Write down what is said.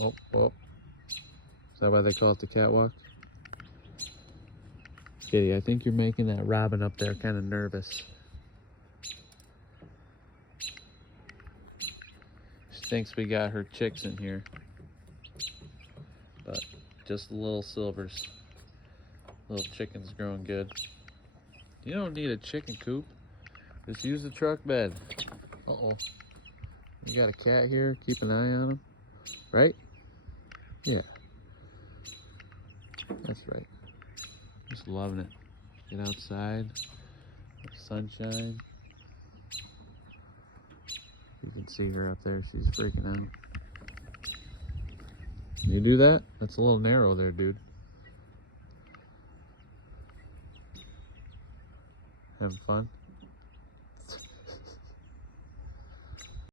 Oh, oh. Is that why they call it the catwalk? Kitty, I think you're making that robin up there kind of nervous. She thinks we got her chicks in here. But just little silvers. Little chicken's growing good. You don't need a chicken coop. Just use the truck bed. Uh-oh. You got a cat here. Keep an eye on him. Right? Yeah. That's right. Just loving it. Get outside. Sunshine. You can see her up there. She's freaking out. You do that? That's a little narrow there, dude. Having fun?